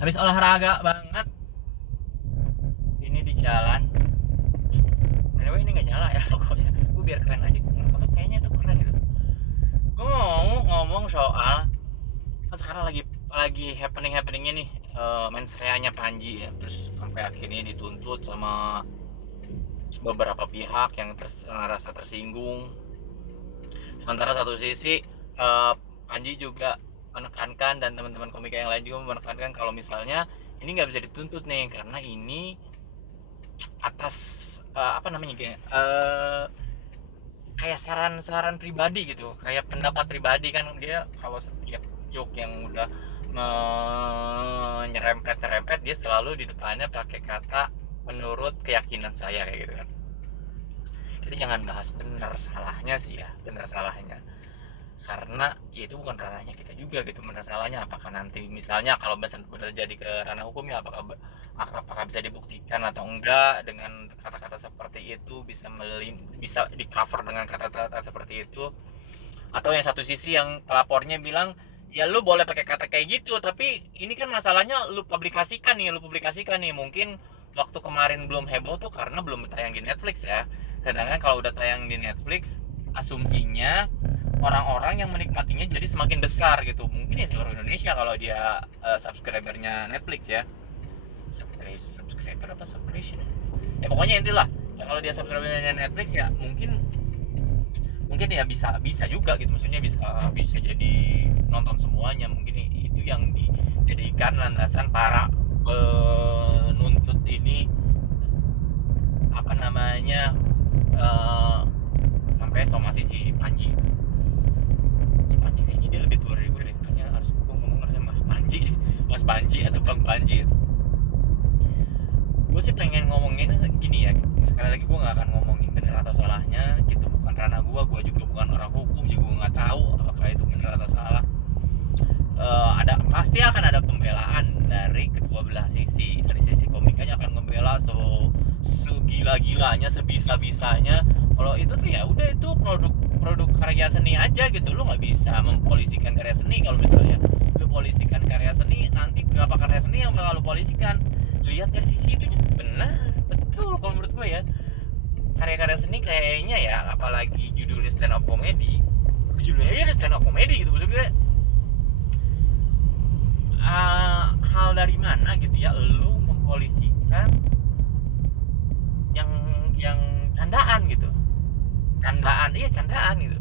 Habis olahraga banget ini di jalan. Anyway ini nggak nyala ya rokoknya. Gue biar keren aja. Rokok tuh kayaknya itu keren gitu. Gue mau ngomong soal kan sekarang lagi happeningnya nih, mensreanya Panji ya. Terus sampai akhirnya dituntut sama beberapa pihak yang merasa tersinggung. Sementara satu sisi Panji juga menekankan dan teman-teman komika yang lain juga menekankan kalau misalnya ini nggak bisa dituntut nih karena ini atas kayak saran pribadi gitu, kayak pendapat pribadi kan. Dia kalau setiap joke yang udah menyerempet dia selalu di depannya pakai kata menurut keyakinan saya kayak gitu kan. Kita jangan bahas benar salahnya sih ya, benar salahnya, karena ya itu bukan ranahnya kita juga gitu. Benar salahnya apakah nanti misalnya kalau benar jadi ke ranah hukum ya apakah bisa dibuktikan atau enggak dengan kata-kata seperti itu, bisa di cover dengan kata-kata seperti itu. Atau yang satu sisi yang pelapornya bilang ya lu boleh pakai kata kayak gitu tapi ini kan masalahnya lu publikasikan nih. Mungkin waktu kemarin belum heboh tuh karena belum tayang di Netflix ya, sedangkan kalau udah tayang di Netflix asumsinya orang-orang yang menikmatinya jadi semakin besar gitu. Mungkin ya seluruh Indonesia kalau dia subscribernya Netflix ya. Subscriber apa subscription ya pokoknya intilah ya, kalau dia subscribernya Netflix ya mungkin ya bisa juga gitu, maksudnya bisa jadi nonton semuanya. Mungkin itu yang dijadikan landasan para penuntut ini apa namanya, sampai somasi si Panji kayaknya dia lebih tua dari gue deh. Kayaknya harus gue ngomong harusnya Mas Panji atau Bang Panji. Gue sih pengen ngomongin gini ya, sekali lagi gue nggak akan ngomongin benar atau salahnya gitu, bukan ranah gue juga bukan orang hukum, juga gue nggak tahu apakah itu benar atau salah. Pasti akan ada pembelaan dari kedua belah sisi. Dari sisi komikanya akan membela segila-gilanya, sebisa-bisanya kalau itu tuh ya udah, itu produk karya seni aja gitu. Lu nggak bisa mempolisikan karya seni. Kalau misalnya lu polisikan karya seni, nanti berapa karya seni yang bakal lu polisikan. Lihat dari sisi itu benar, betul kalau menurut gue ya. Karya-karya seni kayaknya ya, apalagi judulnya stand up comedy, judulnya aja stand up comedy gitu. Maksud gue hal dari mana gitu ya lu mempolisikan yang candaan gitu. Candaan gitu.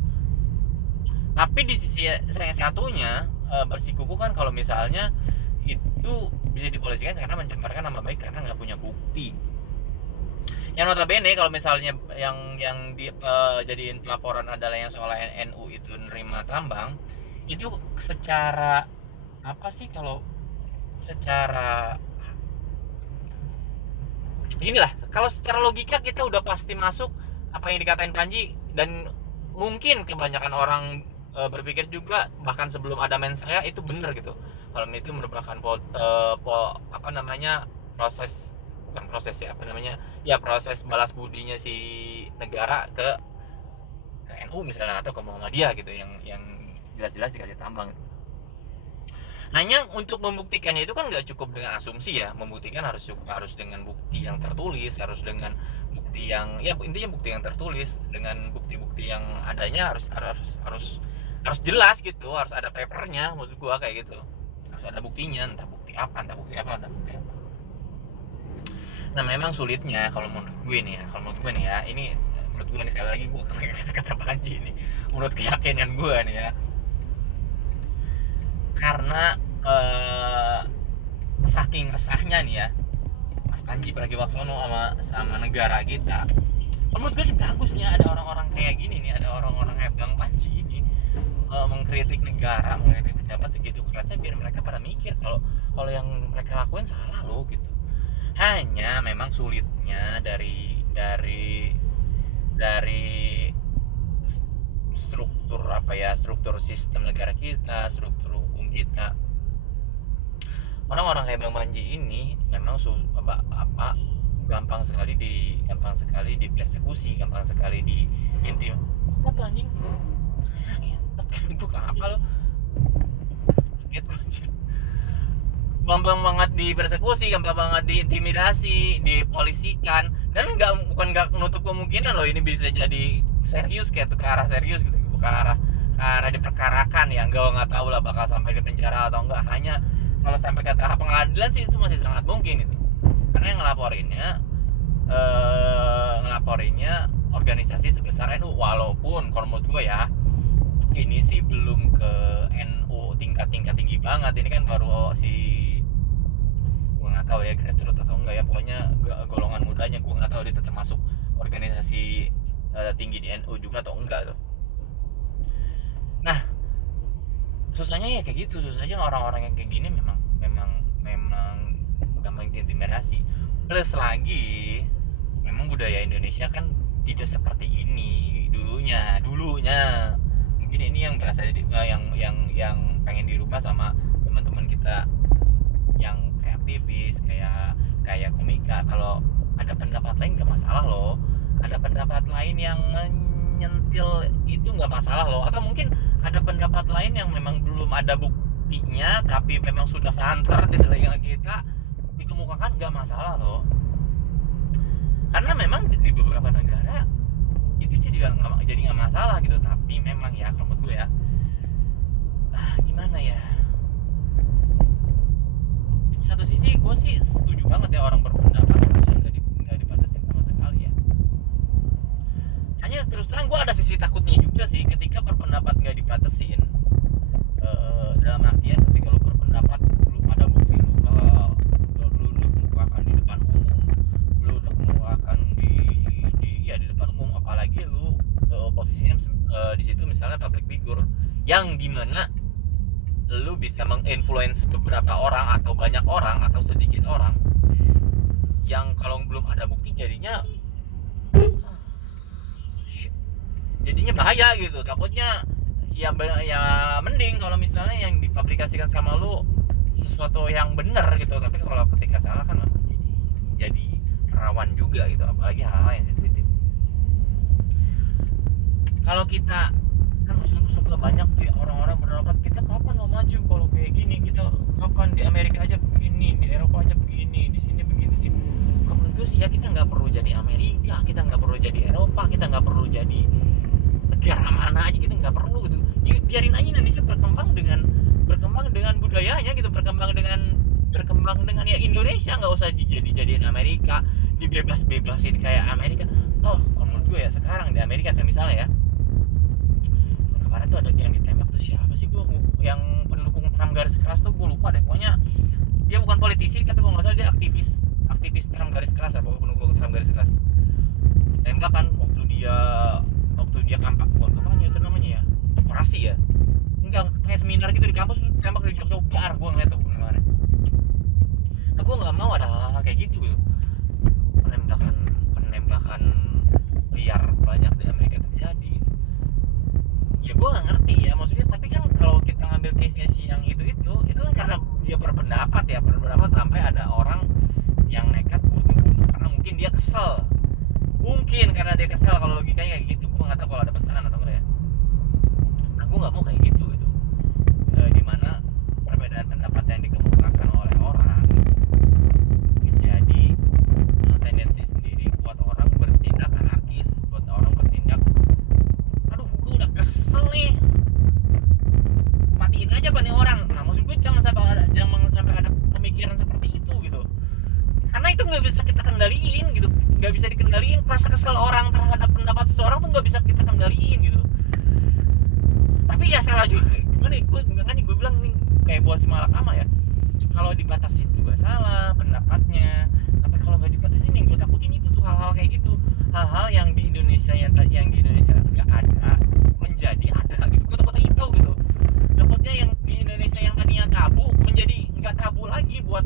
Tapi di sisi yang satunya bersikukuh kan kalau misalnya itu bisa dipolisikan karena mencemarkan nama baik karena nggak punya bukti. Yang notabene kalau misalnya yang jadiin pelaporan adalah yang soal NU itu nerima tambang, itu secara apa sih, kalau secara inilah, kalau secara logika kita udah pasti masuk apa yang dikatain Panji. Dan mungkin kebanyakan orang berpikir juga bahkan sebelum ada mensrea itu benar gitu, kalau itu merupakan proses, bukan proses ya, proses balas budinya si negara ke NU misalnya atau ke Muhammadiyah gitu, yang jelas-jelas dikasih tambang. Hanya untuk membuktikannya itu kan nggak cukup dengan asumsi ya. Membuktikan harus dengan bukti yang tertulis, harus dengan bukti yang ya intinya bukti yang tertulis. Dengan bukti-bukti yang adanya harus jelas gitu, harus ada papernya. Maksud gua kayak gitu, harus ada buktinya, entah bukti apa. Nah memang sulitnya kalau menurut gue nih ya, ini menurut gue nih, sekali lagi gue kata Panji nih, menurut keyakinan gue nih ya, karena saking resahnya nih ya Mas Panji Pragiwaksono sama negara kita. Menurut gue sih bagus nih ada orang-orang kayak gini nih, ada orang-orang kayak Bang Panji ini mengkritik negara, mengkritik pejabat segitu kerasnya, biar mereka pada mikir kalau yang mereka lakuin salah loh gitu. Hanya memang sulitnya dari struktur sistem negara kita, struktur hukum kita. Orang-orang kayak Bang Panji ini memang gampang sekali dipersekusi, gampang sekali diintim. Apa tuh anjing? Itu apa lo? Lihat gue anjir. gampang banget dipersekusi, gampang banget diintimidasi, dipolisikan, dan bukan nggak menutup kemungkinan loh ini bisa jadi serius kayak tuh, ke arah serius gitu, ke arah diperkarakan ya, nggak tahu lah bakal sampai ke penjara atau enggak. Hanya kalau sampai ke tahap pengadilan sih itu masih sangat mungkin itu, karena yang ngelaporinnya organisasi sebesar NU, walaupun kalau menurut gue ya ini sih belum ke NU tingkat tinggi banget, ini kan baru gue nggak tahu ya grassroots atau enggak ya, pokoknya golongan mudanya, gue nggak tahu dia termasuk organisasi tinggi di NU juga atau enggak tuh. Nah, susahnya ya kayak gitu, susahnya orang-orang yang kayak gini memang gampang diintimidasi. Plus lagi memang budaya Indonesia kan tidak seperti ini dulunya. Mungkin ini yang berasa yang pengen dirubah sama teman-teman kita yang kayak aktivis, kayak komika. Kalau ada pendapat lain nggak masalah loh, ada pendapat lain yang menyentil itu nggak masalah loh, atau mungkin ada pendapat lain yang memang belum ada buktinya tapi memang sudah santer di telinga kita dikemukakan, nggak masalah loh. Karena memang di beberapa negara itu jadi nggak masalah gitu. Tapi memang ya kalau menurut gue ya, gimana ya, satu sisi gue sih setuju banget ya orang berpendapat nggak dibatasin sama sekali ya. Hanya terus terang gue ada sisi takutnya juga sih ketika berpendapat nggak dibatasin. Dalam artian ketika lu berpendapat belum ada bukti lu kemukakan di depan umum, lu udah kemukakan di depan umum, apalagi lu posisinya di situ misalnya public figure yang dimana lu bisa menginfluence beberapa orang atau banyak orang atau sedikit orang, yang kalau belum ada bukti jadinya bahaya gitu. Takutnya ya mending kalau misalnya yang dipublikasikan sama lu sesuatu yang benar gitu, tapi kalau ketika salah kan jadi rawan juga gitu, apalagi hal-hal yang sensitif. Kalau kita kan suka banyak tuh ya orang-orang berpendapat, kita kapan mau maju kalau kayak gini, kita kapan di Amerika aja begini, di Eropa aja begini, di sini begitu sih. Kalau menurut gue sih ya, kita nggak perlu jadi Amerika, kita nggak perlu jadi Eropa, kita nggak perlu jadi negara mana aja, kita nggak perlu gitu. Ya, biarin aja Indonesia berkembang dengan budayanya gitu, berkembang dengan ya Indonesia, nggak usah dijadiin Amerika, dibebas-bebasin kayak Amerika. Toh menurut gue ya sekarang di Amerika kayak misalnya ya, kemarin tuh ada yang ditembak tuh siapa sih, gue yang pendukung Trump garis keras tuh, gue lupa deh, pokoknya dia bukan politisi tapi kalau nggak salah dia aktivis Trump garis keras ya, pokoknya pendukung Trump garis keras. Ditembak kan waktu dia kampanye itu namanya ya, orasi ya, enggak kayak seminar gitu di kampus, terus tembak di Jogja, gue ngeliat tuh gimana. Nah gue nggak mau ada hal-hal kayak gitu gitu, penembakan liar banyak di Amerika terjadi. Ya gue nggak ngerti ya maksudnya, tapi kan kalau kita ngambil case-nya si yang itu kan karena dia berpendapat sampai ada orang yang nekat buat ngebunuh karena mungkin dia kesel, kalau logikanya kayak gitu. Gue nggak tahu kalau ada pesanan atau enggak ya. Nah gue nggak mau kayak gitu dimana perbedaan pendapat yang dikemukakan oleh orang menjadi tendensi sendiri buat orang bertindak anarkis, buat orang bertindak, aduh gue udah kesel nih, matiin aja nih orang. Nah maksud gue jangan sampai ada pemikiran seperti itu gitu, karena itu nggak bisa kita kendaliin gitu, nggak bisa dikendaliin. Rasa kesel orang terhadap pendapat seseorang tuh nggak bisa kita kendaliin gitu. Tapi ya salah juga gimana ya, gue bilang nih kayak buat si Malakama ya, kalau dibatasi juga salah pendapatnya, tapi kalau nggak dibatasi nih gue takutin itu tuh hal-hal kayak gitu, hal-hal yang di Indonesia yang di Indonesia nggak ada menjadi ada gitu. Gue takutnya itu gitu, takutnya yang di Indonesia yang tadinya tabu menjadi nggak tabu lagi buat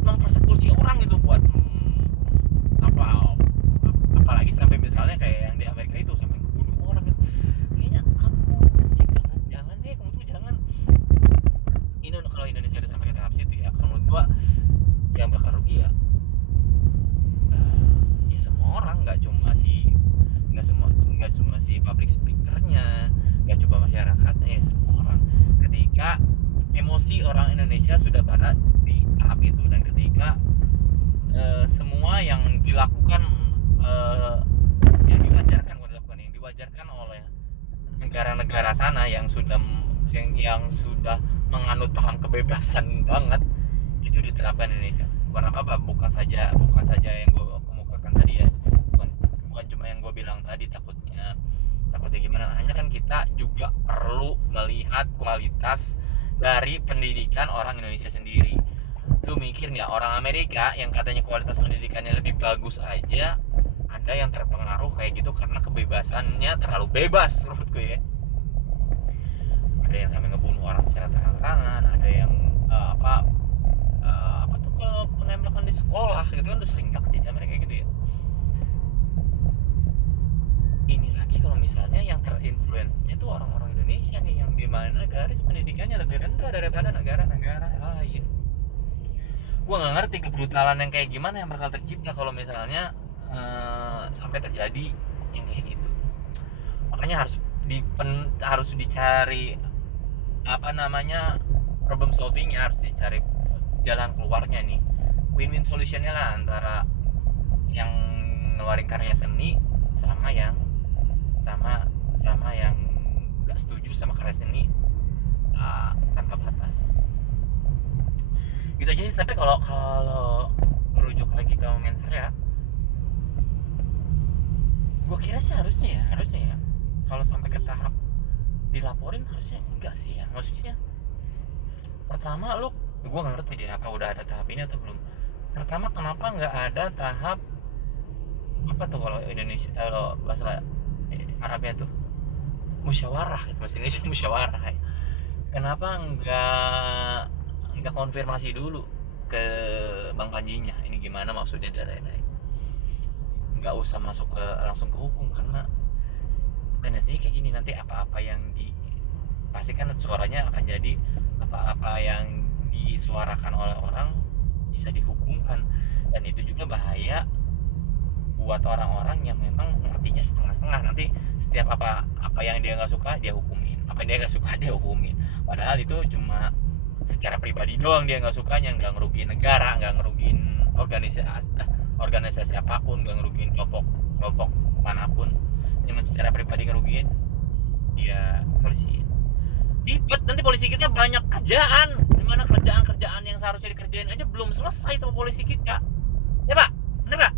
mempersekusi orang gitu, buat apalagi sampai misalnya kayak yang di Amerika itu sampai ngebunuh orang gitu. Kayaknya jangan deh, kamu tuh jangan. Kalau Indonesia udah sampai ke tahap situ ya, kalau menurut gua yang bakal rugi ya semua orang, nggak cuma si public speakernya, nggak cuma masyarakatnya, ya semua orang. Ketika emosi orang Indonesia sudah pada kebebasan banget itu diterapkan di Indonesia. Bukan apa-apa, bukan saja yang gue kemukakan tadi ya, bukan cuma yang gue bilang tadi, takutnya gimana, hanya kan kita juga perlu melihat kualitas dari pendidikan orang Indonesia sendiri. Lu mikir nggak, orang Amerika yang katanya kualitas pendidikannya lebih bagus aja ada yang terpengaruh kayak gitu karena kebebasannya terlalu bebas menurut gue ya. Ada yang sampai ngebunuh orang secara terang-terangan, ada yang apa tuh kalau penembakan di sekolah gitu kan udah sering banget di Amerika gitu ya. Ini lagi kalau misalnya yang terinfluence-nya tuh orang-orang Indonesia nih, yang dimana garis pendidikannya lebih rendah daripada negara-negara lain. Gue nggak ngerti kebrutalan yang kayak gimana yang bakal tercipta kalau misalnya sampai terjadi yang kayak gitu. Makanya harus dicari problem solvingnya, harus dicari jalan keluarnya nih, win-win solutionnya lah, antara yang ngeluarin karya seni sama yang nggak setuju sama karya seni tanpa batas. Gitu aja sih. Tapi kalau merujuk lagi ke Menser ya, gue kira sih harusnya ya kalau sampai ke tahap dilaporin harusnya enggak sih ya. Maksudnya pertama gue nggak ngerti deh apa udah ada tahap ini atau belum. Pertama, kenapa nggak ada tahap apa tuh kalau Indonesia, kalau bahasa Arabnya tuh musyawarah gitu, bahasa Indonesia musyawarah ya. Kenapa nggak konfirmasi dulu ke Bang Panjinya ini gimana maksudnya dan lain-lain, nggak usah masuk langsung ke hukum, karena tendensinya kayak gini, nanti apa-apa yang pastikan suaranya akan jadi apa-apa yang disuarakan oleh orang bisa dihukumkan, dan itu juga bahaya buat orang-orang yang memang ngertinya setengah-setengah. Nanti setiap apa yang dia nggak suka dia hukumin, apa yang dia nggak suka dia hukumin, padahal itu cuma secara pribadi doang dia nggak sukanya, nggak ngerugiin negara, nggak ngerugiin organisasi apapun, nggak ngerugiin kelompok manapun, cuma secara pribadi ngerugiin dia polisi. Ribet, nanti polisi kita banyak kerjaan, dimana kerjaan yang seharusnya dikerjain aja belum selesai sama polisi kita ya Pak, bener Pak?